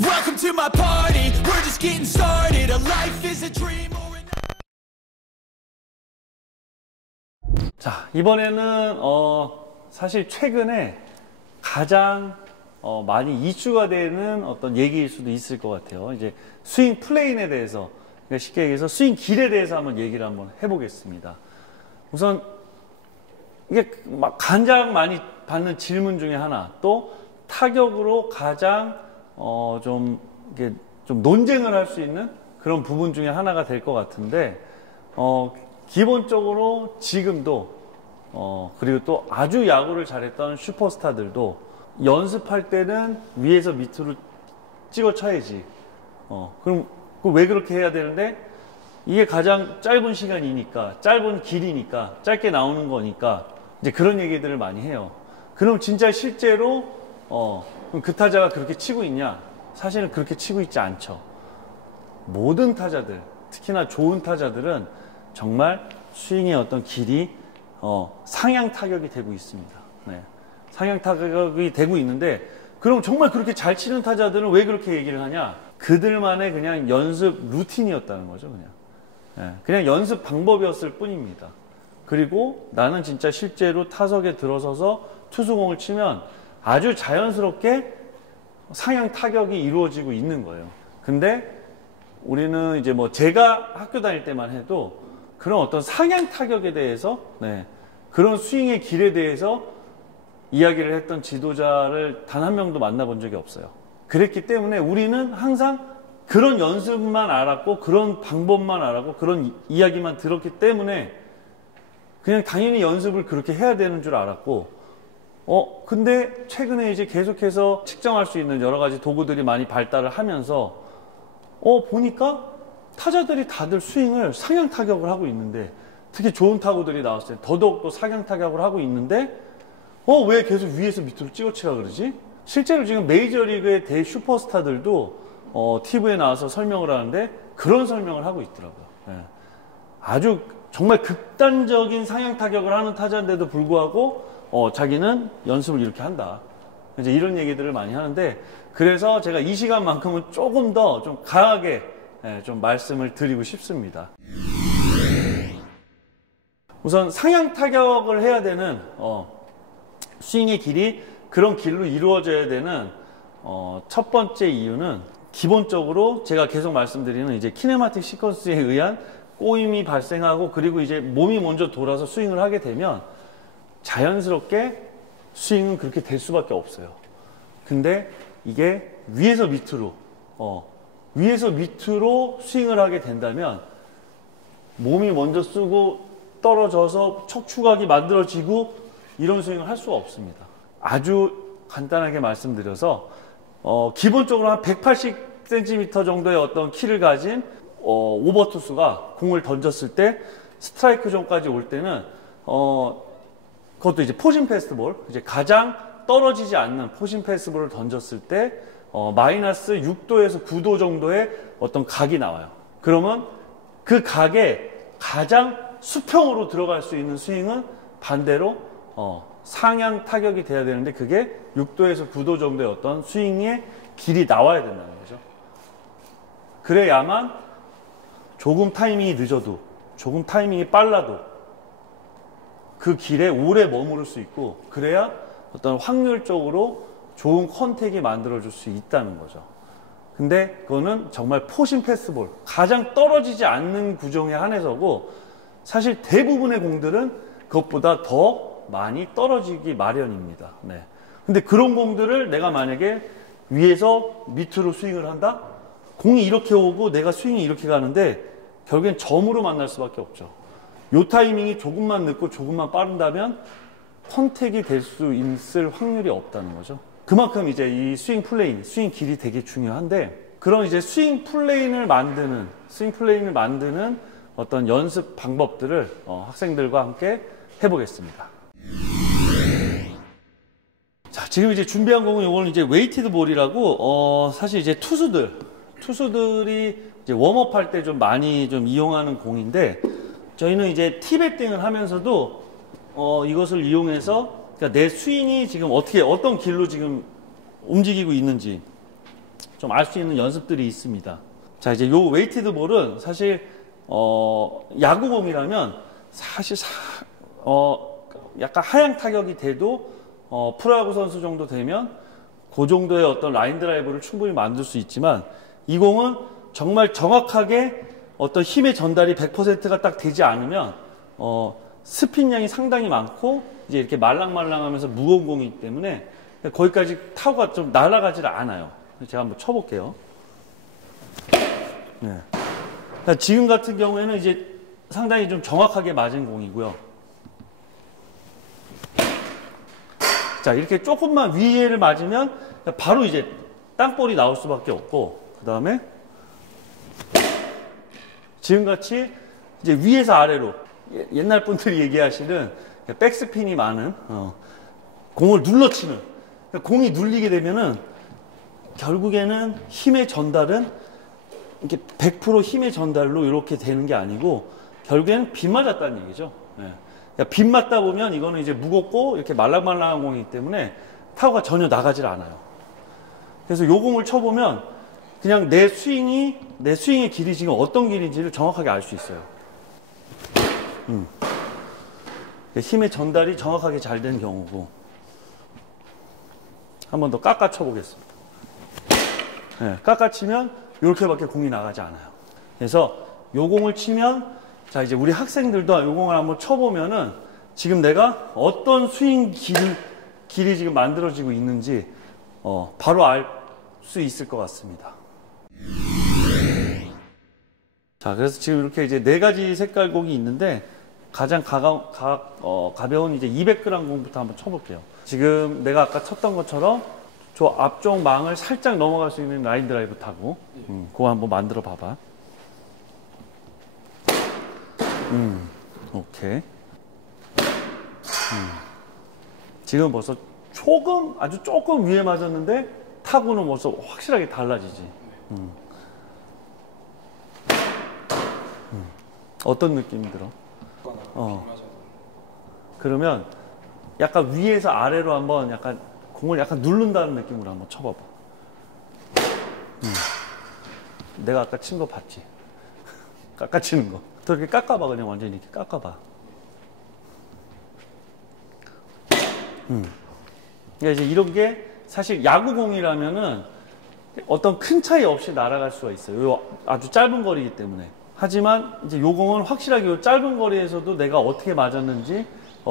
Welcome to my party. We're just getting started. A life is a dream. 자, 이번에는 사실 최근에 가장 많이 이슈가 되는 어떤 얘기일 수도 있을 것 같아요. 이제 스윙 플레인에 대해서, 그러니까 쉽게 얘기해서 스윙 길에 대해서 한번 얘기를 한번 해보겠습니다. 우선 이게 막 가장 많이 받는 질문 중에 하나, 또 타격으로 가장 이게 좀 논쟁을 할 수 있는 그런 부분 중에 하나가 될 것 같은데, 기본적으로 지금도 그리고 또 아주 야구를 잘했던 슈퍼스타들도 연습할 때는 위에서 밑으로 찍어 쳐야지. 그럼 왜 그렇게 해야 되는데, 이게 가장 짧은 시간이니까, 짧은 길이니까, 짧게 나오는 거니까 이제 그런 얘기들을 많이 해요. 그럼 진짜 실제로 그럼 그 타자가 그렇게 치고 있냐? 사실은 그렇게 치고 있지 않죠. 모든 타자들, 특히나 좋은 타자들은 정말 스윙의 어떤 길이 상향 타격이 되고 있습니다. 네. 상향 타격이 되고 있는데, 그럼 정말 그렇게 잘 치는 타자들은 왜 그렇게 얘기를 하냐? 그들만의 그냥 연습 루틴이었다는 거죠. 그냥 연습 방법이었을 뿐입니다. 그리고 나는 진짜 실제로 타석에 들어서서 투수공을 치면 아주 자연스럽게 상향 타격이 이루어지고 있는 거예요. 근데 우리는 이제 제가 학교 다닐 때만 해도 그런 어떤 상향 타격에 대해서, 그런 스윙의 길에 대해서 이야기를 했던 지도자를 단 한 명도 만나본 적이 없어요. 그랬기 때문에 우리는 항상 그런 연습만 알았고, 그런 방법만 알았고, 그런 이야기만 들었기 때문에 그냥 당연히 연습을 그렇게 해야 되는 줄 알았고, 근데 최근에 이제 계속해서 측정할 수 있는 여러 가지 도구들이 많이 발달을 하면서 보니까 타자들이 다들 스윙을 상향 타격을 하고 있는데, 특히 좋은 타구들이 나왔을 때 더더욱 또 상향 타격을 하고 있는데, 왜 계속 위에서 밑으로 찍어치라 그러지? 실제로 지금 메이저리그의 대슈퍼스타들도 TV에 나와서 설명을 하는데 그런 설명을 하고 있더라고요. 아주 정말 극단적인 상향 타격을 하는 타자인데도 불구하고 자기는 연습을 이렇게 한다. 이제 이런 얘기들을 많이 하는데, 그래서 제가 이 시간만큼은 조금 더 좀 강하게 좀 말씀을 드리고 싶습니다. 우선 상향 타격을 해야 되는 스윙의 길이 그런 길로 이루어져야 되는 첫 번째 이유는, 기본적으로 제가 계속 말씀드리는 이제 키네마틱 시퀀스에 의한 꼬임이 발생하고, 그리고 이제 몸이 먼저 돌아서 스윙을 하게 되면 자연스럽게 스윙은 그렇게 될 수밖에 없어요. 근데 이게 위에서 밑으로 스윙을 하게 된다면 몸이 먼저 쓰고 떨어져서 척추각이 만들어지고 이런 스윙을 할 수가 없습니다. 아주 간단하게 말씀드려서 기본적으로 한 180cm 정도의 어떤 키를 가진 오버 투수가 공을 던졌을 때 스트라이크 존까지 올 때는 그것도 이제 포신 패스트볼, 이제 가장 떨어지지 않는 포신 패스트볼을 던졌을 때 마이너스 6도에서 9도 정도의 어떤 각이 나와요. 그러면 그 각에 가장 수평으로 들어갈 수 있는 스윙은 반대로 상향 타격이 돼야 되는데, 그게 6도에서 9도 정도의 어떤 스윙의 길이 나와야 된다는 거죠. 그래야만 조금 타이밍이 늦어도, 조금 타이밍이 빨라도 그 길에 오래 머무를 수 있고, 그래야 어떤 확률적으로 좋은 컨택이 만들어질 수 있다는 거죠. 근데 그거는 정말 포신 패스볼, 가장 떨어지지 않는 구종에 한해서고, 사실 대부분의 공들은 그것보다 더 많이 떨어지기 마련입니다. 근데 그런 공들을 내가 만약에 위에서 밑으로 스윙을 한다? 공이 이렇게 오고 내가 스윙이 이렇게 가는데 결국엔 점으로 만날 수밖에 없죠. 요 타이밍이 조금만 늦고 조금만 빠른다면 컨택이 될 수 있을 확률이 없다는 거죠. 그만큼 이제 이 스윙 플레인, 스윙 길이 되게 중요한데, 그런 이제 스윙 플레인을 만드는 어떤 연습 방법들을 학생들과 함께 해보겠습니다. 자, 지금 이제 준비한 공은 요거는 이제 웨이티드 볼이라고, 사실 이제 투수들이 이제 웜업 할 때 좀 많이 좀 이용하는 공인데, 저희는 이제 티배팅을 하면서도 이것을 이용해서, 그러니까 내 스윙이 지금 어떤 길로 지금 움직이고 있는지, 좀 알 수 있는 연습들이 있습니다. 자, 이제 요 웨이티드 볼은 사실 야구공이라면 사실 약간 하향 타격이 돼도 프로야구 선수 정도 되면 그 정도의 어떤 라인 드라이브를 충분히 만들 수 있지만 이 공은 정말 정확하게 어떤 힘의 전달이 100%가 딱 되지 않으면 스핀량이 상당히 많고 이제 이렇게 말랑말랑하면서 무거운 공이기 때문에 거기까지 타구가 좀 날아가질 않아요. 제가 한번 쳐볼게요. 네. 그러니까 지금 같은 경우에는 이제 상당히 좀 정확하게 맞은 공이고요. 자, 이렇게 조금만 위에를 맞으면 바로 이제 땅볼이 나올 수밖에 없고, 그 다음에 지금같이 이제 위에서 아래로 옛날 분들이 얘기하시는 백스핀이 많은 공을 눌러치는, 공이 눌리게 되면은 결국에는 힘의 전달은 이렇게 100% 힘의 전달로 이렇게 되는 게 아니고 결국에는 빗 맞았다는 얘기죠. 네. 빗 맞다 보면 이거는 이제 무겁고 이렇게 말랑말랑한 공이기 때문에 타구가 전혀 나가질 않아요. 그래서 요 공을 쳐보면 그냥 내 스윙의 길이 지금 어떤 길인지를 정확하게 알 수 있어요. 힘의 전달이 정확하게 잘 된 경우고. 한 번 더 깎아 쳐보겠습니다. 네, 깎아 치면 이렇게밖에 공이 나가지 않아요. 그래서 요 공을 치면, 자, 이제 우리 학생들도 요 공을 한번 쳐보면은 지금 내가 어떤 스윙 길이 지금 만들어지고 있는지 바로 알 수 있을 것 같습니다. 자, 그래서 지금 이렇게 이제 4가지 색깔 공이 있는데 가장 가벼운 이제 200g 공부터 한번 쳐볼게요. 지금 내가 아까 쳤던 것처럼 저 앞쪽 망을 살짝 넘어갈 수 있는 라인 드라이브 타고 그거 한번 만들어 봐봐. 오케이. 지금 벌써 아주 조금 위에 맞았는데 타구는 벌써 확실하게 달라지지. 어떤 느낌이 들어? 그러면 약간 위에서 아래로 한번 약간 공을 약간 누른다는 느낌으로 한번 쳐봐봐. 내가 아까 친 거 봤지? 깎아치는 거. 더 이렇게 깎아봐. 그냥 완전히 이렇게 깎아봐. 그러니까 이제 이런 게 사실 야구공이라면은 어떤 큰 차이 없이 날아갈 수가 있어요. 요 아주 짧은 거리이기 때문에. 하지만 이제 요 공은 확실하게 요 짧은 거리에서도 내가 어떻게 맞았는지,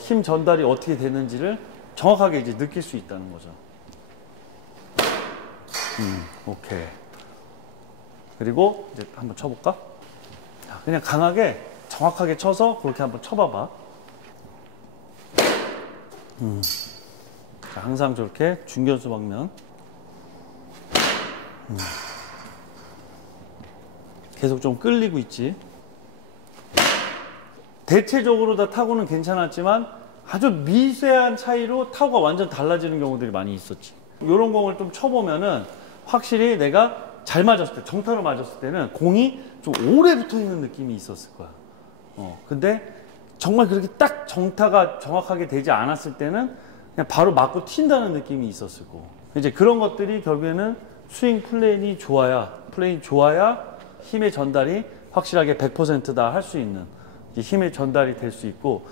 힘 전달이 어떻게 되는지를 정확하게 이제 느낄 수 있다는 거죠. 오케이. 그리고 이제 한번 쳐볼까? 그냥 강하게 정확하게 쳐서 그렇게 한번 쳐봐봐. 자, 항상 저렇게 중견수 방면. 계속 좀 끌리고 있지. 대체적으로 다 타구는 괜찮았지만 아주 미세한 차이로 타구가 완전 달라지는 경우들이 많이 있었지. 이런 공을 좀 쳐보면은 확실히 내가 잘 맞았을 때, 정타로 맞았을 때는 공이 좀 오래 붙어 있는 느낌이 있었을 거야. 근데 정말 그렇게 딱 정타가 정확하게 되지 않았을 때는 그냥 바로 맞고 튄다는 느낌이 있었을 거고. 이제 그런 것들이 결국에는 스윙 플레인이 좋아야 힘의 전달이 확실하게 100%다 할 수 있는 힘의 전달이 될 수 있고,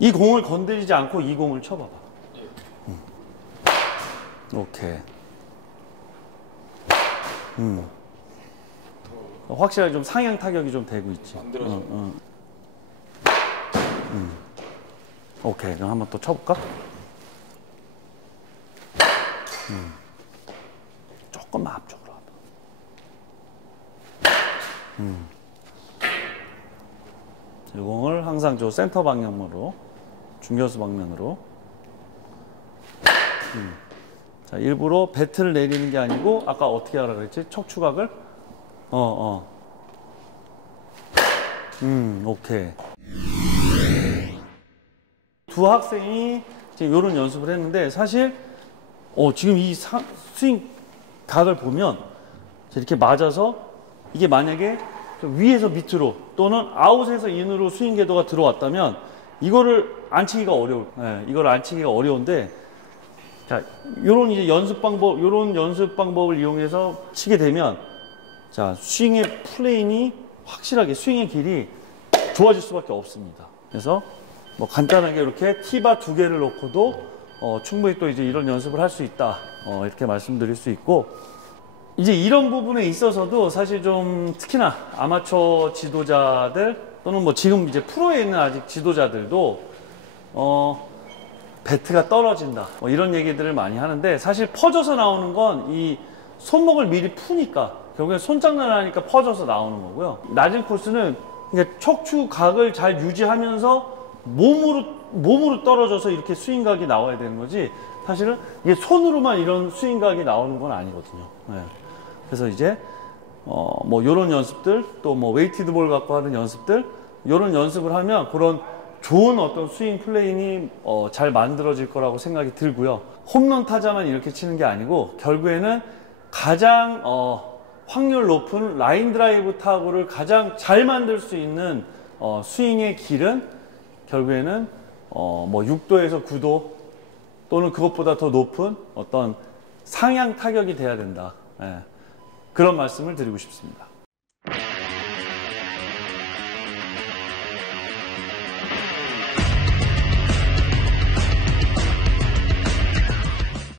이 공을 건드리지 않고 이 공을 쳐봐봐. 오케이. 확실하게 좀 상향 타격이 좀 되고 있지. 오케이. 그럼 한번 또 쳐볼까? 조금만 앞쪽으로 와봐. 이 공을 항상 저 센터 방향으로, 중견수 방면으로. 자, 일부러 배트를 내리는 게 아니고 아까 어떻게 하라 그랬지? 척추각을? 오케이. 두 학생이 지금 이런 연습을 했는데 사실 지금 이 스윙 각을 보면 이렇게 맞아서 이게 만약에 위에서 밑으로 또는 아웃에서 인으로 스윙 궤도가 들어왔다면 이거를 안 치기가 어려운데 자, 요런 이제 요런 연습 방법을 이용해서 치게 되면, 자, 스윙의 플레인이 확실하게 스윙의 길이 좋아질 수밖에 없습니다. 그래서 뭐 간단하게 이렇게 티바 2개를 놓고도 충분히 또 이제 이런 연습을 할 수 있다. 이렇게 말씀드릴 수 있고, 이제 이런 부분에 있어서도 사실 좀 특히나 아마추어 지도자들 또는 뭐 지금 이제 프로에 있는 아직 지도자들도 배트가 떨어진다 이런 얘기들을 많이 하는데, 사실 퍼져서 나오는 건 이 손목을 미리 푸니까 결국엔 손장난을 하니까 퍼져서 나오는 거고요. 낮은 코스는 그러니까 척추 각을 잘 유지하면서 몸으로 떨어져서 이렇게 스윙각이 나와야 되는 거지, 사실은 이게 손으로만 이런 스윙각이 나오는 건 아니거든요. 네. 그래서 이제 뭐 요런 연습들, 또 뭐 웨이티드 볼 갖고 하는 연습들, 요런 연습을 하면 그런 좋은 어떤 스윙 플레인이 잘 만들어질 거라고 생각이 들고요. 홈런 타자만 이렇게 치는 게 아니고 결국에는 가장 확률 높은 라인 드라이브 타구를 가장 잘 만들 수 있는 스윙의 길은 결국에는 뭐 6도에서 9도 또는 그것보다 더 높은 어떤 상향 타격이 돼야 된다. 예. 그런 말씀을 드리고 싶습니다.